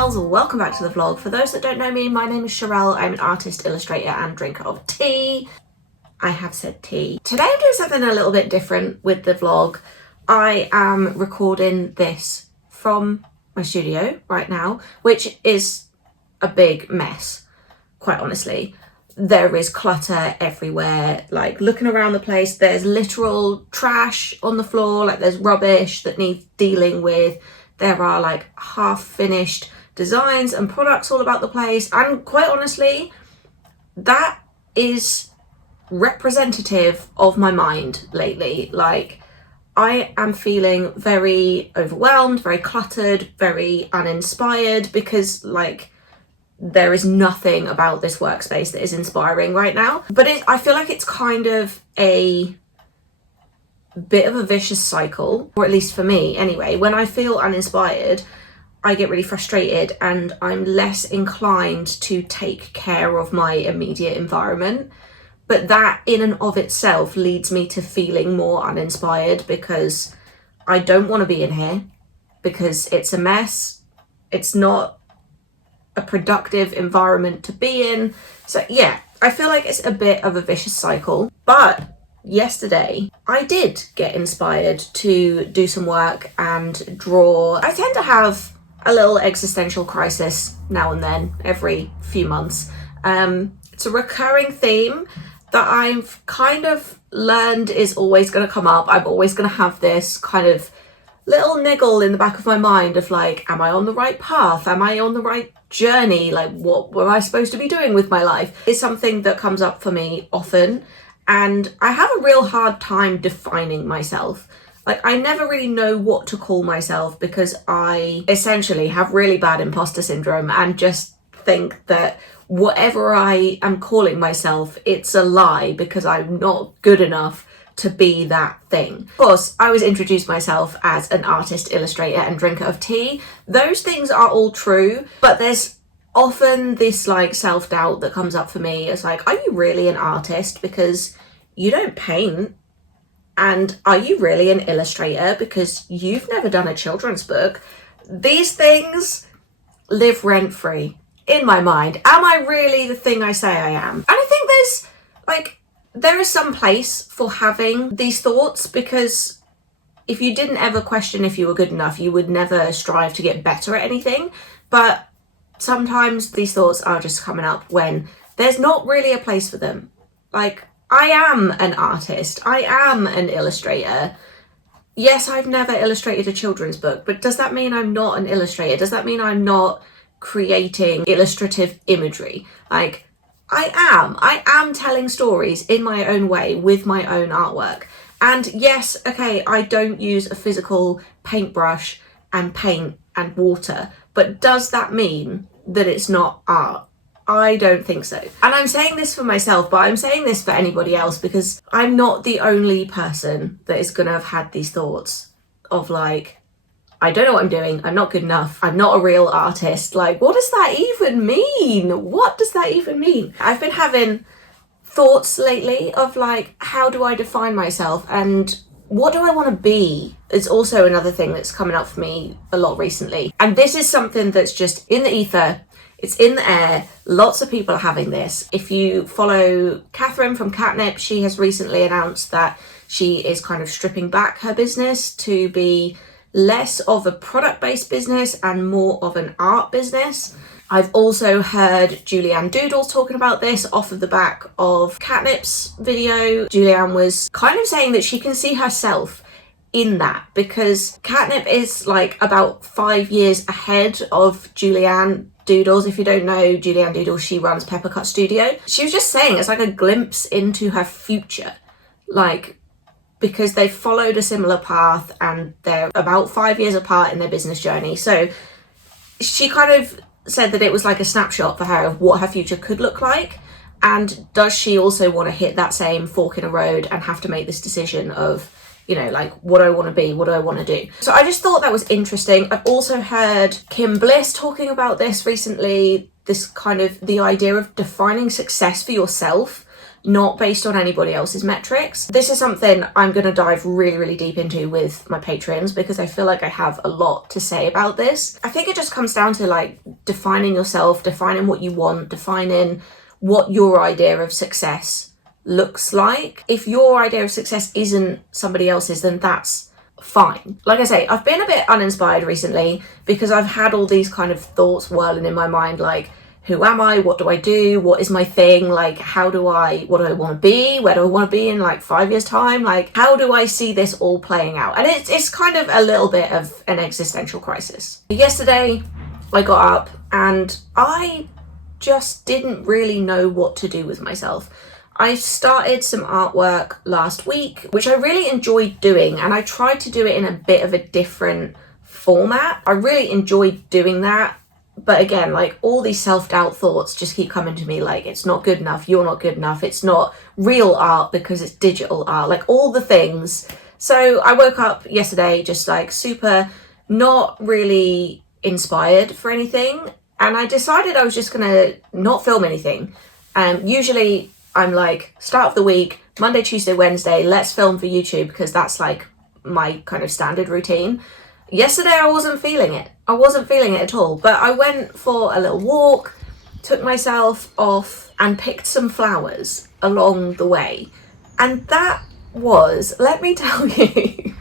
pals, welcome back to the vlog. For those that don't know me, my name is Sharelle. I'm an artist, illustrator and drinker of tea. I have said tea. Today I'm doing something a little bit different with the vlog. I am recording this from my studio right now, which is a big mess, quite honestly. There is clutter everywhere, like looking around the place, there's literal trash on the floor, like there's rubbish that needs dealing with. There are like half finished designs and products all about the place. And quite honestly, that is representative of my mind lately. Like, I am feeling very overwhelmed, very cluttered, very uninspired because like there is nothing about this workspace that is inspiring right now. But I feel like it's kind of a bit of a vicious cycle, or at least for me anyway. When I feel uninspired, I get really frustrated and I'm less inclined to take care of my immediate environment. But that in and of itself leads me to feeling more uninspired because I don't want to be in here because it's a mess. It's not a productive environment to be in. So yeah, I feel like it's a bit of a vicious cycle. But yesterday I did get inspired to do some work and draw. I tend to have a little existential crisis now and then, every few months. It's a recurring theme that I've kind of learned is always going to come up. I'm always going to have this kind of little niggle in the back of my mind of like, am I on the right path? Am I on the right journey? Like, what were I supposed to be doing with my life? It's something that comes up for me often. And I have a real hard time defining myself. Like, I never really know what to call myself because I essentially have really bad imposter syndrome and just think that whatever I am calling myself, it's a lie because I'm not good enough to be that thing. Of course, I always introduce myself as an artist, illustrator and drinker of tea. Those things are all true, but there's often this like self-doubt that comes up for me. It's like, are you really an artist because you don't paint? And are you really an illustrator because you've never done a children's book? These things live rent-free in my mind. Am I really the thing I say I am? And I think there is some place for having these thoughts, because if you didn't ever question if you were good enough, you would never strive to get better at anything. But sometimes these thoughts are just coming up when there's not really a place for them. Like, I am an artist. I am an illustrator. Yes, I've never illustrated a children's book, but does that mean I'm not an illustrator? Does that mean I'm not creating illustrative imagery? Like, I am telling stories in my own way with my own artwork. And yes, okay, I don't use a physical paintbrush and paint and water, but does that mean that it's not art? I don't think so. And I'm saying this for myself, but I'm saying this for anybody else because I'm not the only person that is going to have had these thoughts of like, I don't know what I'm doing. I'm not good enough. I'm not a real artist. Like, what does that even mean? What does that even mean? I've been having thoughts lately of like, how do I define myself and what do I want to be? It's also another thing that's coming up for me a lot recently. And this is something that's just in the ether. It's in the air. Lots of people are having this. If you follow Catherine from Catnip, she has recently announced that she is kind of stripping back her business to be less of a product-based business and more of an art business. I've also heard Julianne Doodles talking about this off of the back of Catnip's video. Julianne was kind of saying that she can see herself in that because Catnip is like about 5 years ahead of Julianne Doodles. If you don't know Julianne Doodles, she runs Peppercut Studio. She was just saying it's like a glimpse into her future, like, because they've followed a similar path and they're about 5 years apart in their business journey. So she kind of said that it was like a snapshot for her of what her future could look like. And does she also want to hit that same fork in a road and have to make this decision of, you know, like, what do I want to be? What do I want to do? So I just thought that was interesting. I've also heard Kim Bliss talking about this recently, this kind of the idea of defining success for yourself not based on anybody else's metrics. This is something I'm going to dive really, really deep into with my patrons because I feel like I have a lot to say about this. I think it just comes down to like defining yourself, defining what you want, defining what your idea of success looks like. If your idea of success isn't somebody else's, then that's fine. Like I say, I've been a bit uninspired recently because I've had all these kind of thoughts whirling in my mind, like, who am I? What do I do? What is my thing? Like, what do I want to be? Where do I want to be in like 5 years time? Like, how do I see this all playing out? And it's kind of a little bit of an existential crisis. Yesterday, I got up and I just didn't really know what to do with myself. I started some artwork last week, which I really enjoyed doing, and I tried to do it in a bit of a different format. I really enjoyed doing that. But again, like all these self-doubt thoughts just keep coming to me, like it's not good enough, you're not good enough, it's not real art because it's digital art, like all the things. So I woke up yesterday just like super not really inspired for anything, and I decided I was just gonna not film anything. Usually I'm like, start of the week, Monday, Tuesday, Wednesday, let's film for YouTube because that's like my kind of standard routine. Yesterday I wasn't feeling it. I wasn't feeling it at all, but I went for a little walk, took myself off and picked some flowers along the way. And that was, let me tell you,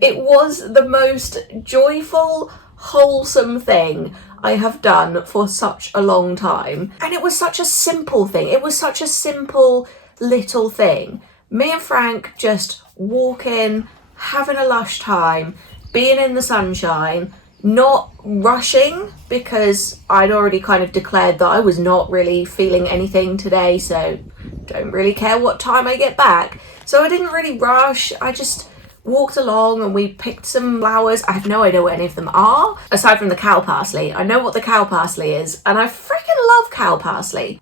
it was the most joyful, wholesome thing I have done for such a long time. And it was such a simple thing. It was such a simple little thing. Me and Frank just walking, having a lush time, being in the sunshine, not rushing because I'd already kind of declared that I was not really feeling anything today, so don't really care what time I get back. So I didn't really rush. I just walked along and we picked some flowers. I have no idea what any of them are, aside from the cow parsley. I know what the cow parsley is, and I freaking love cow parsley.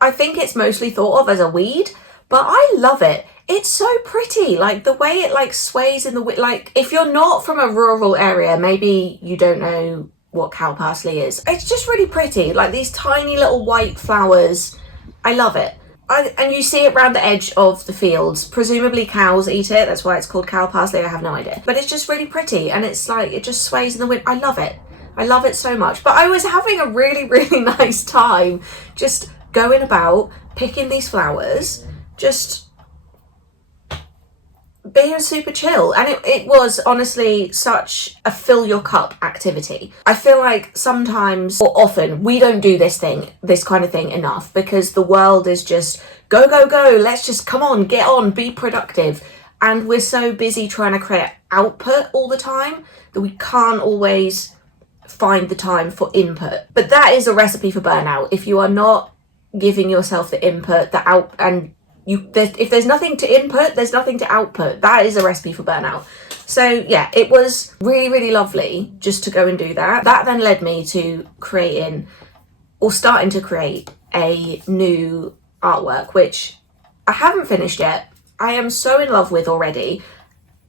I think it's mostly thought of as a weed, but I love it. It's so pretty, like the way it like sways in the wind. Like if you're not from a rural area, maybe you don't know what cow parsley is. It's just really pretty, like these tiny little white flowers. I love it. And you see it around the edge of the fields. Presumably cows eat it, that's why it's called cow parsley, I have no idea. But it's just really pretty and it's like, it just sways in the wind. I love it. I love it so much. But I was having a really, really nice time just going about, picking these flowers, just being super chill. And it was honestly such a fill your cup activity. I feel like sometimes or often we don't do this kind of thing enough because the world is just go, go, go. Let's just come on, get on, be productive. And we're so busy trying to create output all the time that we can't always find the time for input. But that is a recipe for burnout. If you are not giving yourself the input, the out, and if there's nothing to input, there's nothing to output. That is a recipe for burnout. So yeah, it was really, really lovely just to go and do that. That then led me to starting to create a new artwork, which I haven't finished yet. I am so in love with already.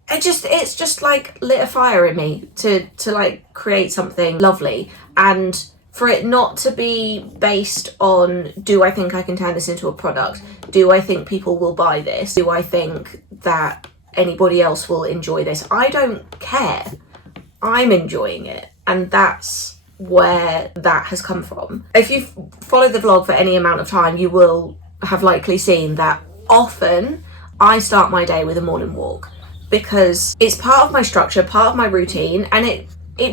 It's just like lit a fire in me to like create something lovely, and for it not to be based on, do I think I can turn this into a product? Do I think people will buy this? Do I think that anybody else will enjoy this? I don't care. I'm enjoying it. And that's where that has come from. If you've followed the vlog for any amount of time, you will have likely seen that often I start my day with a morning walk because it's part of my structure, part of my routine, and it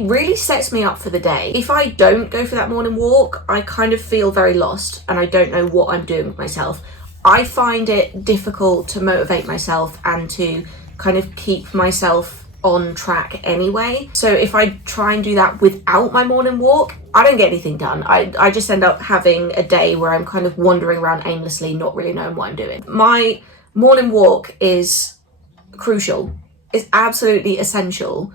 really sets me up for the day. If I don't go for that morning walk, I kind of feel very lost and I don't know what I'm doing with myself. I find it difficult to motivate myself and to kind of keep myself on track anyway. So if I try and do that without my morning walk, I don't get anything done. I just end up having a day where I'm kind of wandering around aimlessly, not really knowing what I'm doing. My morning walk is crucial. It's absolutely essential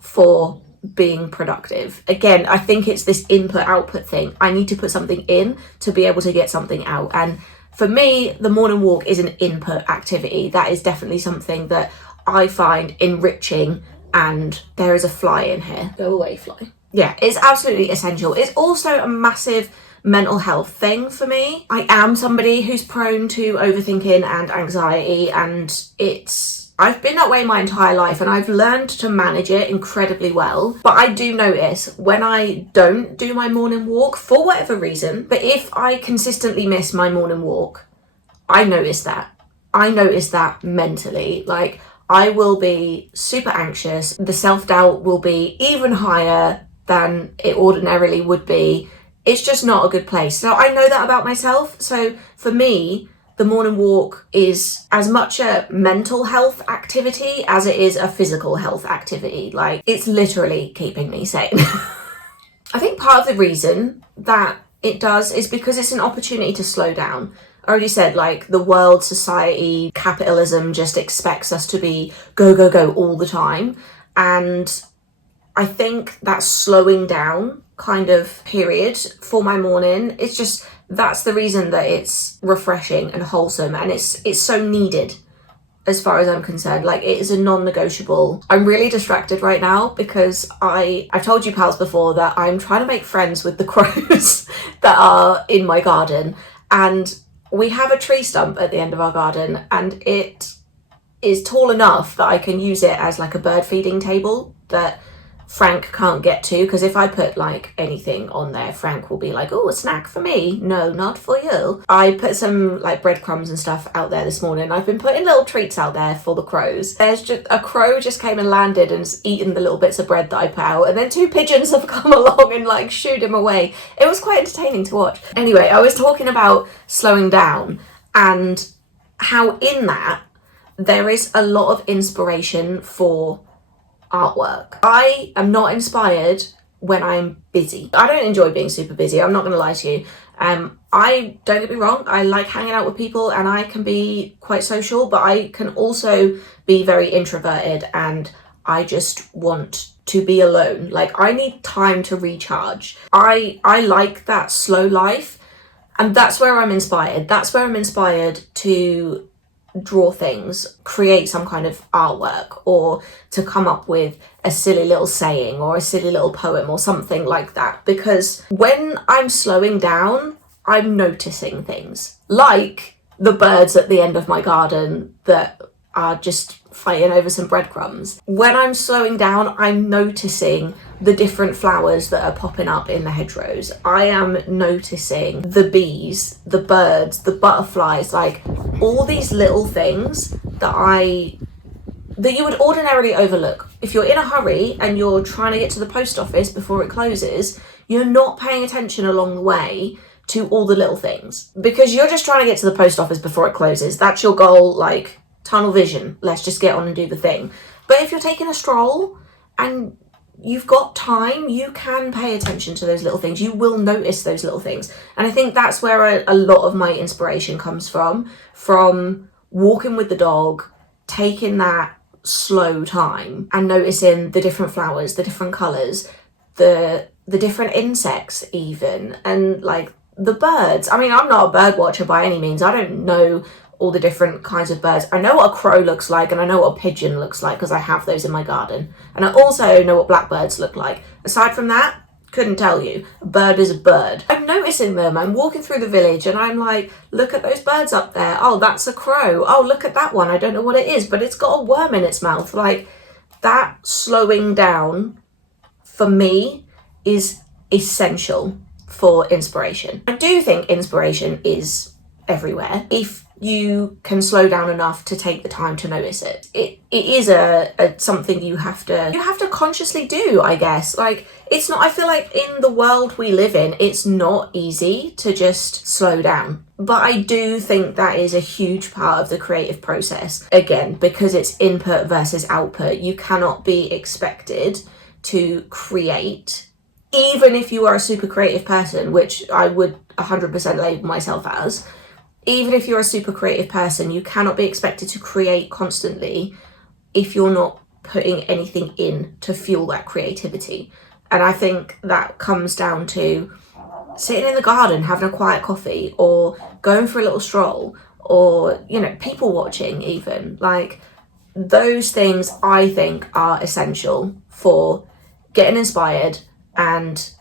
for being productive. Again, I think it's this input output thing. I need to put something in to be able to get something out. And for me, the morning walk is an input activity. That is definitely something that I find enriching. And there is a fly in here. Go away, fly. Yeah, it's absolutely essential. It's also a massive mental health thing for me. I am somebody who's prone to overthinking and anxiety, and I've been that way my entire life, and I've learned to manage it incredibly well. But I do notice when I don't do my morning walk for whatever reason, but if I consistently miss my morning walk, I notice that. I notice that mentally. Like, I will be super anxious. The self-doubt will be even higher than it ordinarily would be. It's just not a good place. So I know that about myself. So for me, the morning walk is as much a mental health activity as it is a physical health activity. Like, it's literally keeping me sane. I think part of the reason that it does is because it's an opportunity to slow down. I already said, like, the world, society, capitalism just expects us to be go, go, go all the time. And I think that slowing down kind of period for my morning, it's just, that's the reason that it's refreshing and wholesome, and it's so needed as far as I'm concerned. Like, it is a non-negotiable. I'm really distracted right now because I've told you pals before that I'm trying to make friends with the crows that are in my garden, and we have a tree stump at the end of our garden, and it is tall enough that I can use it as like a bird feeding table that Frank can't get to, because if I put like anything on there, Frank will be like, oh, a snack for me. No, not for you. I put some like breadcrumbs and stuff out there this morning. I've been putting little treats out there for the crows. There's just a crow just came and landed and eaten the little bits of bread that I put out, and then 2 pigeons have come along and like shooed him away. It was quite entertaining to watch. Anyway, I was talking about slowing down and how in that there is a lot of inspiration for artwork. I am not inspired when I'm busy. I don't enjoy being super busy, I'm not going to lie to you. I, don't get me wrong, I like hanging out with people and I can be quite social, but I can also be very introverted and I just want to be alone. Like, I need time to recharge. I like that slow life, and that's where I'm inspired. That's where I'm inspired to draw things, create some kind of artwork, or to come up with a silly little saying or a silly little poem or something like that. Because when I'm slowing down, I'm noticing things like the birds at the end of my garden that are just fighting over some breadcrumbs. When I'm slowing down, I'm noticing the different flowers that are popping up in the hedgerows. I am noticing the bees, the birds, the butterflies, like all these little things that you would ordinarily overlook. If you're in a hurry and you're trying to get to the post office before it closes, you're not paying attention along the way to all the little things because you're just trying to get to the post office before it closes. That's your goal, like tunnel vision. Let's just get on and do the thing. But if you're taking a stroll and you've got time, you can pay attention to those little things. You will notice those little things. And I think that's where a lot of my inspiration comes from walking with the dog, taking that slow time and noticing the different flowers, the different colours, the different insects even, and like the birds. I mean, I'm not a bird watcher by any means. I don't know all the different kinds of birds. I know what a crow looks like and I know what a pigeon looks like because I have those in my garden. And I also know what blackbirds look like. Aside from that, couldn't tell you. A bird is a bird. I'm noticing them. I'm walking through the village and I'm like, look at those birds up there. Oh, that's a crow. Oh, look at that one. I don't know what it is, but it's got a worm in its mouth. Like, that slowing down for me is essential for inspiration. I do think inspiration is everywhere if you can slow down enough to take the time to notice it. It is a something you have to consciously do, I guess. Like, it's not, I feel like in the world we live in, it's not easy to just slow down. But I do think that is a huge part of the creative process. Again, because it's input versus output, you cannot be expected to create, even if you are a super creative person, which I would 100% label myself as. Even if you're a super creative person, you cannot be expected to create constantly if you're not putting anything in to fuel that creativity. And I think that comes down to sitting in the garden, having a quiet coffee, or going for a little stroll, or, you know, people watching even. Like, those things I think are essential for getting inspired and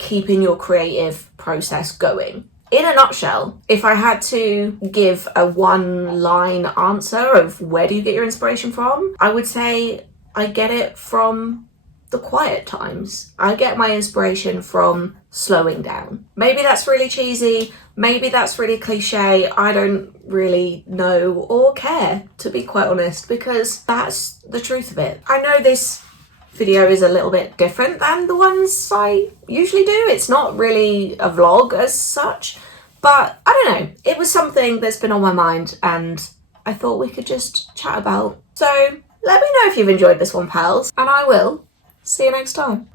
keeping your creative process going. In a nutshell, if I had to give a one-line answer of where do you get your inspiration from, I would say I get it from the quiet times. I get my inspiration from slowing down. Maybe that's really cheesy, maybe that's really cliche, I don't really know or care, to be quite honest, because that's the truth of it. I know this video is a little bit different than the ones I usually do. It's not really a vlog as such, but I don't know, it was something that's been on my mind and I thought we could just chat about. So let me know if you've enjoyed this one, pals, and I will see you next time.